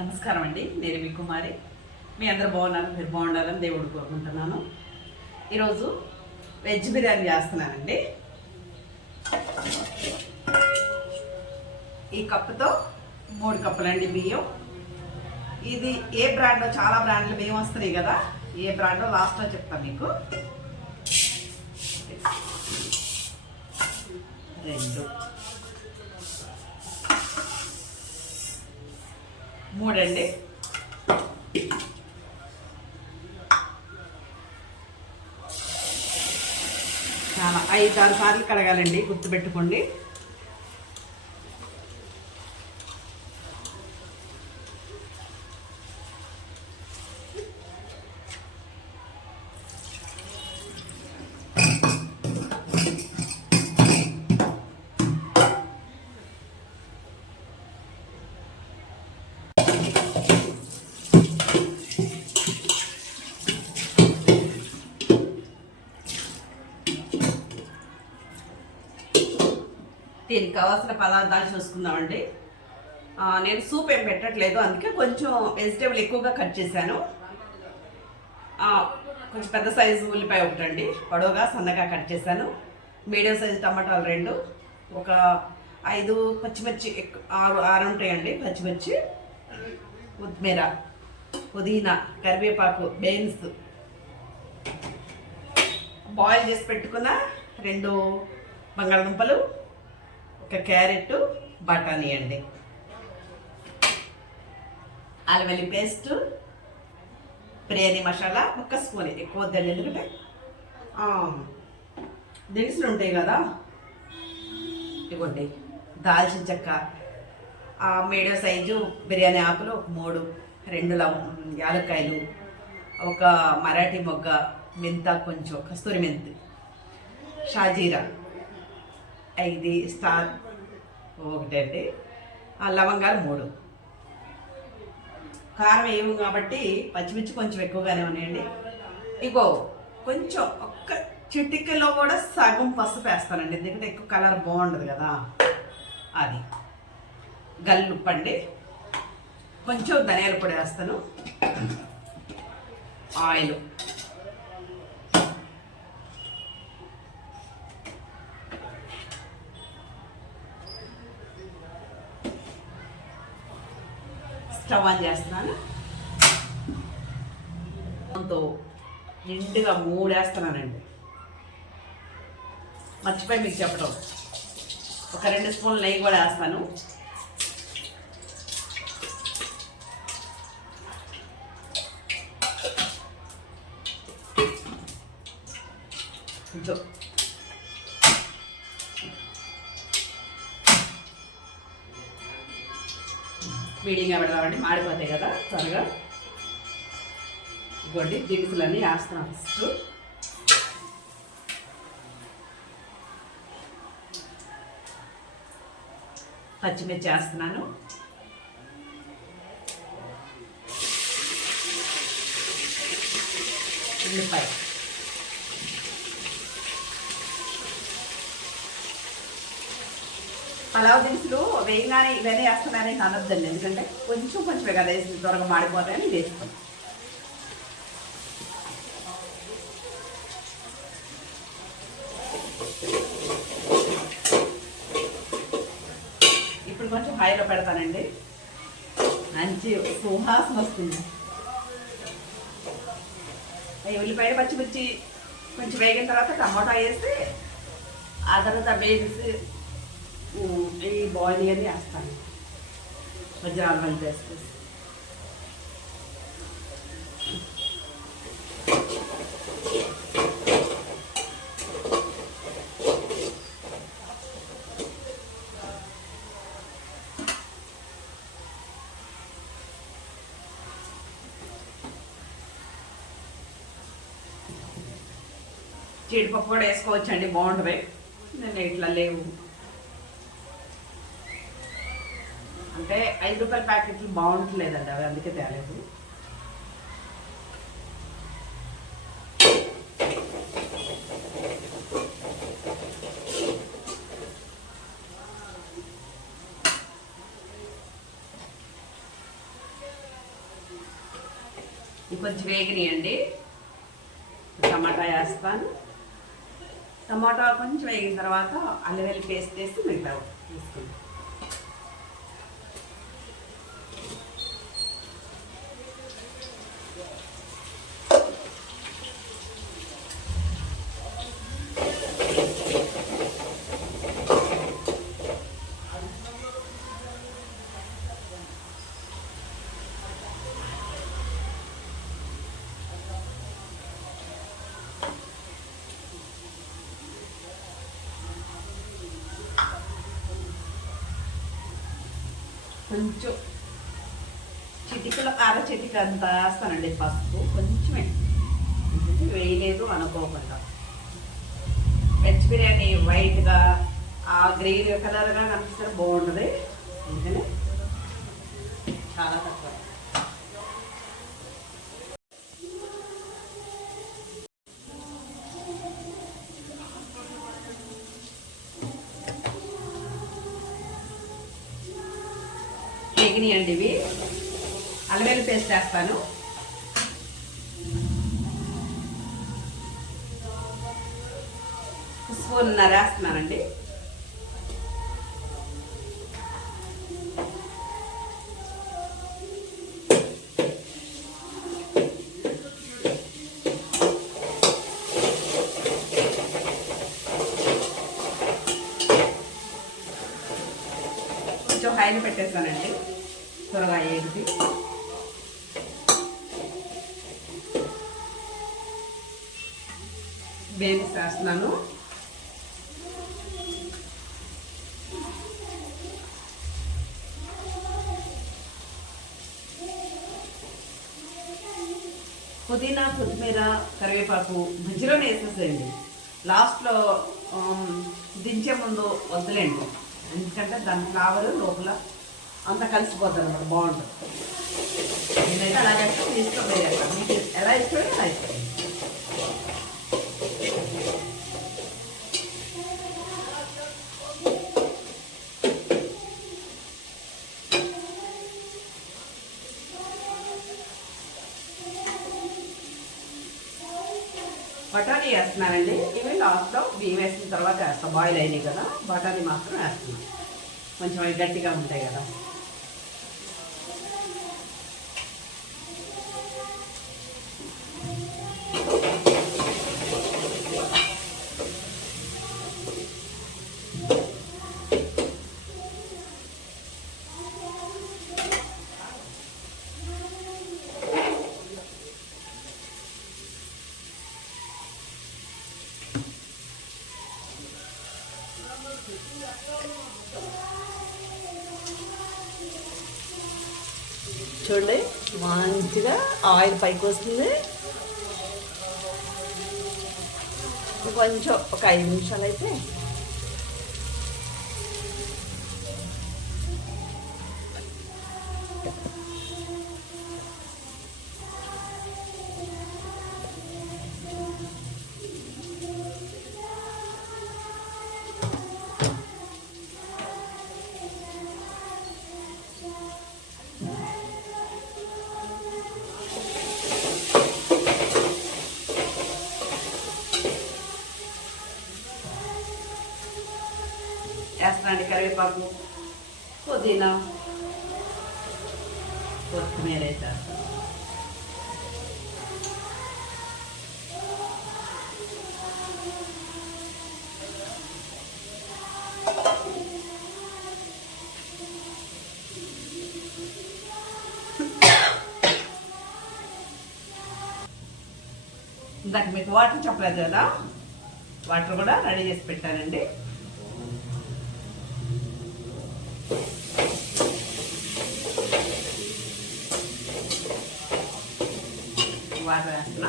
నమస్కారం అండి. నేను మీ కుమారి. మీ అందరూ బాగున్నారు, మీరు బాగుండాలని దేవుడు కోరుకుంటున్నాను. ఈరోజు వెజ్ బిర్యానీ చేస్తున్నానండి. ఈ కప్పుతో 3 కప్పులండి బియ్యం. ఇది ఏ బ్రాండో, చాలా బ్రాండ్లు బియ్యం వస్తున్నాయి కదా, ఏ బ్రాండో లాస్ట్లో చెప్తాను మీకు. 2 3 అండి. చాలా 5-6 సార్లు కడగాలండి, గుర్తుపెట్టుకోండి. దీనికి కావాల్సిన పదార్థాలు చూసుకుందామండి. నేను సూప్ ఏం పెట్టట్లేదు, అందుకే కొంచెం వెజిటేబుల్ ఎక్కువగా కట్ చేశాను. కొంచెం పెద్ద సైజు ఉల్లిపాయ ఒకటండి, పొడవుగా సన్నగా కట్ చేశాను. మీడియం సైజు టమాటాలు 2, ఒక 5 పచ్చిమిర్చి, 6 ఉంటాయండి పచ్చిమిర్చి, కొత్తిమీర, పుదీనా, కరివేపాకు, బీన్స్, బాయిల్ చేసి పెట్టుకున్న 2 బంగాళదుంపలు, ఒక క్యారెట్, బఠానీ అండి, అల్లం వెల్లుల్లి పేస్ట్, బిర్యానీ మసాలా 1 స్పూన్, ఎక్కువ వద్దండి ఎందుకంటే దినుసులు ఉంటాయి కదా. ఇవ్వండి, దాల్చిన చెక్క, మీడియం సైజు బిర్యానీ ఆకులు 3, 2 యాలక్కాయలు, ఒక మరాఠీ మొగ్గ, మెంత, కొంచెం కస్తూరి మెంతి, షాజీరా 5 స్టార్ ఒకటండి, లవంగాలు 3. కారం వేయము కాబట్టి పచ్చిమిర్చి కొంచెం ఎక్కువగానే ఉన్నాయండి. ఇగో కొంచెం ఒక్క చిటికలో కూడా సగం పసుపు వేస్తానండి, ఎందుకంటే ఎక్కువ కలర్ బాగుండదు కదా. అది గల్లుప్పు అండి, కొంచెం ధనియాల పొడి వేస్తాను, ఆయిల్, స్టవ్ ఆన్ చేస్తున్నాను. నిండుగా 3 వేస్తున్నానండి. మర్చిపోయి మీకు చెప్పడం, ఒక 2 స్పూన్లు నెయ్యి కూడా వేస్తాను. కొంచెం మీడియంగా పెడదామండి, మాడిపోతాయి కదా త్వరగా. ఇవ్వండి దినుసులన్నీ వేస్తున్నాను. ఫస్ట్ పచ్చిమిర్చి వేస్తున్నాను, ఉల్లిపాయ, పలావ్ దినుసులు వేయగానే ఇవన్నీ వేస్తున్నానని అనొద్దండి, ఎందుకంటే కొంచెం కొంచెం కదా వేసి త్వరగా మాడిపోతాయని వేస్తాం. ఇప్పుడు కొంచెం హైలో పెడతానండి, మంచి సువాసన వస్తుంది. ఉల్లిపాయ పచ్చిమిర్చి కొంచెం వేగిన తర్వాత టమాటా వేసి, ఆ తర్వాత వేసి ఈ బాయిల్ అని వేస్తాను, వజ్రాలు మళ్ళీ వేసుకొని. జీడిపప్పు కూడా వేసుకోవచ్చండి, బాగుంటుంది. నేను ఇట్లా లేవు అంటే 5 రూపాయల ప్యాకెట్లు బాగుంటలేదండి, అవి అందుకే తేలేదు. కొంచెం వేగినాయండి. టమాటా వేస్తాను. టమాటా కొంచెం వేగిన తర్వాత అల్లం వెల్లుల్లి పేస్ట్ వేసి మిగతా తీసుకుంటాం. కొంచెం చిటికలో చిటిక అంతా వేస్తానండి పసుపు, కొంచెమే వేయలేదు అనుకోకుండా. వెజ్ బిర్యానీ వైట్గా ఆ గ్రీన్ కలర్గా కనిపిస్తే బాగుంటుంది, అందుకని చాలా తక్కువ. వేగినాయండి ఇవి. అల్లం వెల్లుల్లి పేస్ట్ వేస్తాను. స్పూన్నర వేస్తున్నానండి. కొంచెం హైలో పెట్టేస్తానండి, త్వరగా అయ్యేది. బేబీ వేస్తున్నాను. పుదీనా, కొత్తిమీర, కరివేపాకు మధ్యలోనే వేసేసేయండి. లాస్ట్లో దించే ముందు వద్దులేండి, ఎందుకంటే దాని ఫ్లేవర్ లోపల అంతా కలిసిపోతుంది అన్నమాట, బాగుంటుంది. నేనైతే అలాగే తీసుకోలేదు, మీకు ఎలా ఇష్టమే అలా ఇష్టం. బఠానీ వేస్తున్నానండి. ఇవి లాస్ట్లో బియ్యం వేసిన తర్వాత వేస్తాం, బాయిల్ అయినాయి కదా, బఠానీ మాత్రం వేస్తున్నాం, కొంచెం అవి గట్టిగా ఉంటాయి కదా. చూడండి మంచిగా ఆయిల్ పైకి వస్తుంది. కొంచెం ఒక 5 నిమిషాలు అయితే వేస్తానండి. కరివేపాకు, పుదీనా, కొత్తిమీర వేసేస్తాను. ఇందాక మీకు వాటర్ చెప్పలేదు కదా, వాటర్ కూడా రెడీ చేసి పెట్టానండి. వాటర్ వేస్తున్నా.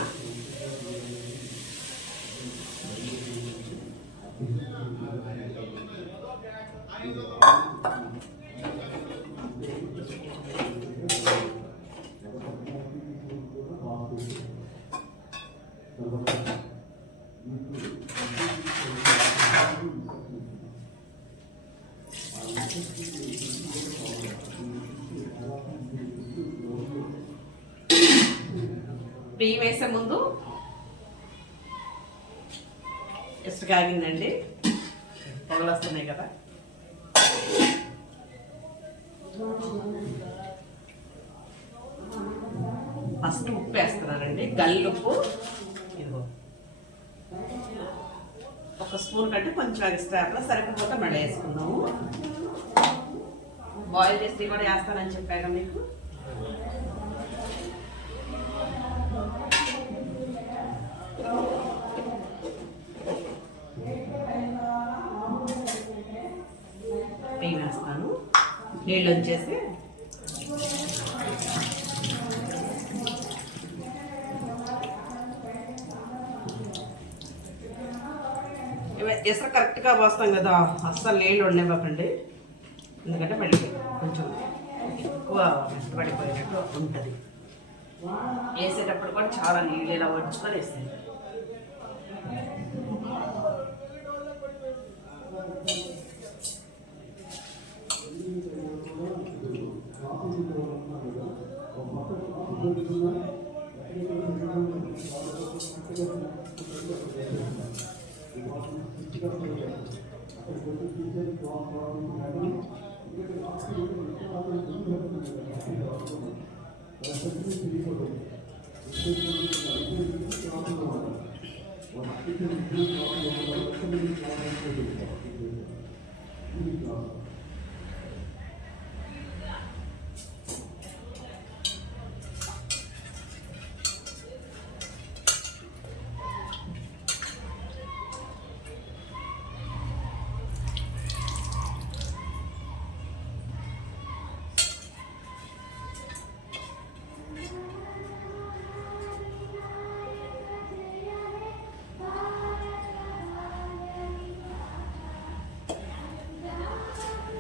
బియ్యం వేసే ముందు ఎస్ట్ కాగిందండి, పొగలు వస్తున్నాయి కదా. ఫస్ట్ ఉప్పు వేస్తున్నానండి, గల్లుప్పు. ఇదిగో 1 స్పూన్ కంటే కొంచెం ఎక్స్ట్రా అట్లా, సరిపోతే మళ్ళీ వేసుకుందాము. బాయిల్ చేసి కూడా వేస్తానని చెప్పాక మీకు. బియ్యం వేస్తాను, నీళ్ళు వచ్చేసి ఎసరు కరెక్ట్గా పోస్తాం కదా, అస్సలు నీళ్ళు ఉండనివ్వకండి, ఎందుకంటే మళ్ళీ కొంచెం ఎక్కువ మెత్తపడిపోయినట్టు ఉంటుంది. వేసేటప్పుడు కూడా చాలా నీళ్ళు ఇలా వచ్చుకొని వేస్తాను.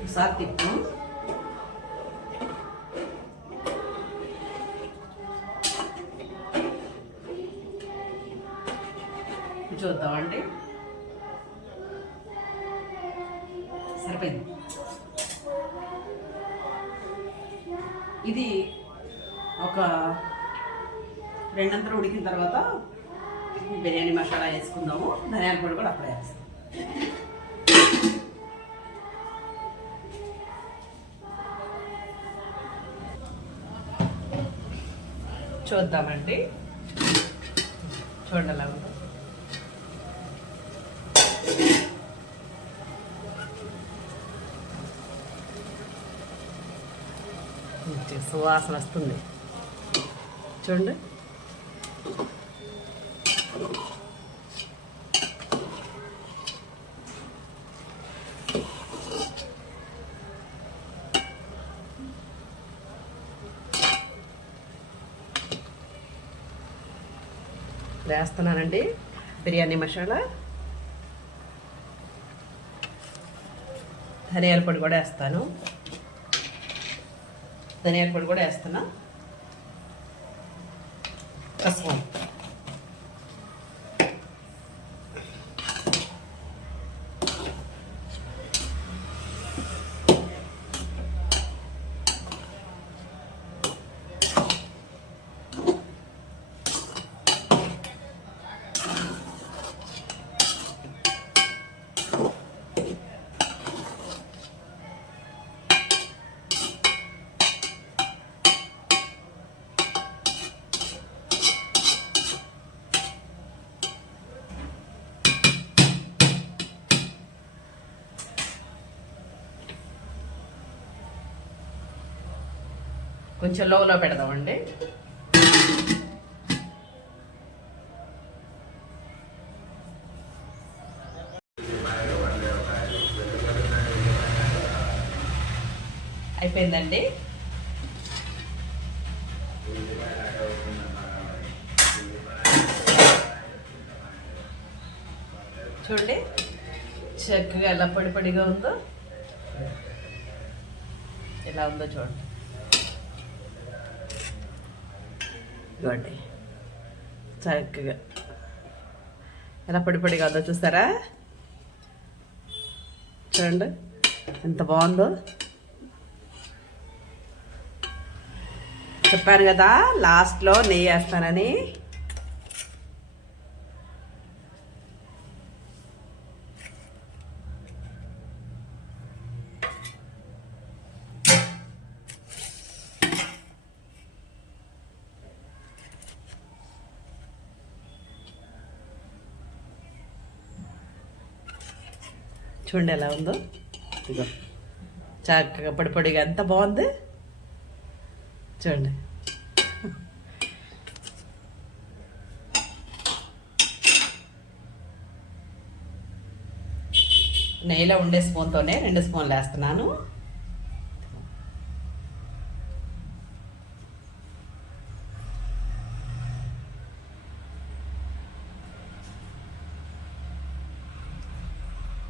ఒకసారి తిప్పు, చూద్దామండి. సరిపోయింది. ఇది ఒక 2 అంతలు ఉడికిన తర్వాత బిర్యానీ మసాలా వేసుకుందాము. ధనియాల పొడి కూడా అప్పుడే వేస్తాం. చూద్దామండి, చూడండి అలా ఉంటుంది. సువాసన వస్తుంది చూడండి. వేస్తున్నానండి బిర్యానీ మసాలా, ధనియాల పొడి కూడా వేస్తాను. ధనియాల పొడి కూడా వేస్తున్నా. పసుపు, కొంచెం లోలో పెడదామండి. అయిపోయిందండి. చూడండి చక్కగా ఎలా పొడి పొడిగా ఉందో, ఎలా ఉందో చూడండి. ఇవ్వండి చక్కగా ఎలా పొడి పొడిగా ఉందో చూస్తారా? చూడండి ఎంత బాగుందో. చెప్పాను కదా లాస్ట్లో నెయ్యి వేస్తానని. చూడండి ఎలా ఉందో, ఇదిగో చక్కగా పొడి పొడిగా ఎంత బాగుంది చూడండి. నెయ్యిలో ఉండే స్పూన్తోనే 2 స్పూన్లు వేస్తున్నాను.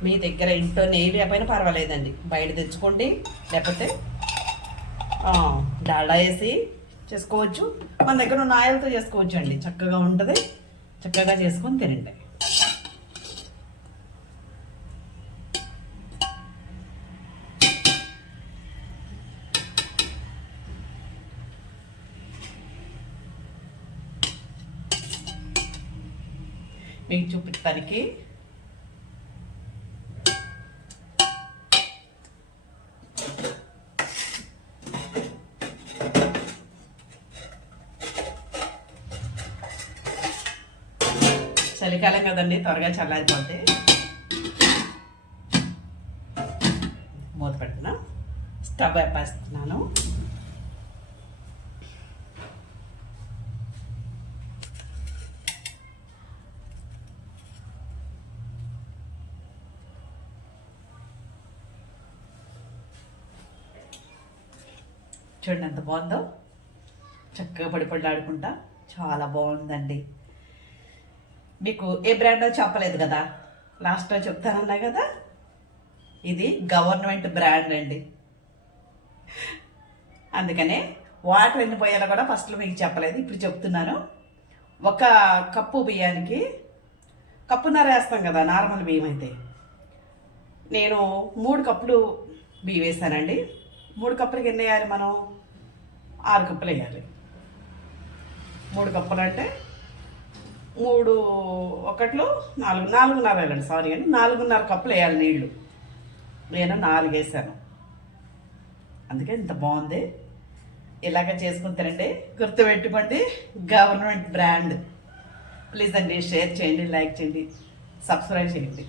మీ దగ్గర ఇంట్లో నెయ్యి లేకపోయినా పర్వాలేదండి, బయట తెచ్చుకోండి, లేకపోతే డాల్డా వేసి చేసుకోవచ్చు. మన దగ్గర ఉన్న ఆయిల్తో చేసుకోవచ్చు అండి, చక్కగా ఉంటుంది. చక్కగా చేసుకొని తినండి. మీకు చూపించడానికి చలికాలం కదండి, త్వరగా చల్లారిపోతే మూత పెడుతున్నా. స్టవ్ వేపేస్తున్నాను. చూడండి ఎంత బాగుందో, చక్కగా పొడి ఆడుకుంటా, చాలా బాగుందండి. మీకు ఏ బ్రాండో చెప్పలేదు కదా, లాస్ట్లో చెప్తానన్నా కదా, ఇది గవర్నమెంట్ బ్రాండ్ అండి. అందుకనే వాటర్ ఎన్ని పోయాలో కూడా ఫస్ట్లో మీకు చెప్పలేదు, ఇప్పుడు చెప్తున్నాను. 1 కప్పు బియ్యానికి 1.5 కప్పు వేస్తాం కదా నార్మల్ బియ్యం అయితే, నేను 3 కప్పులు బియ్యం వేసానండి. 3 కప్పులకి ఎన్ని వేయాలి మనం? 6 కప్పులు వేయాలి. 3 కప్పులు అంటే 3 1 4.5 వేయాలండి, సారీ అండి, 4.5 కప్పులు వేయాలి నీళ్లు. నేను 4 వేసాను, అందుకే ఇంత బాగుంది. ఇలాగ చేసుకుని తినండి, గుర్తుపెట్టుకోండి, గవర్నమెంట్ బ్రాండ్. ప్లీజ్ అండి షేర్ చేయండి, లైక్ చేయండి, సబ్స్క్రైబ్ చేయండి.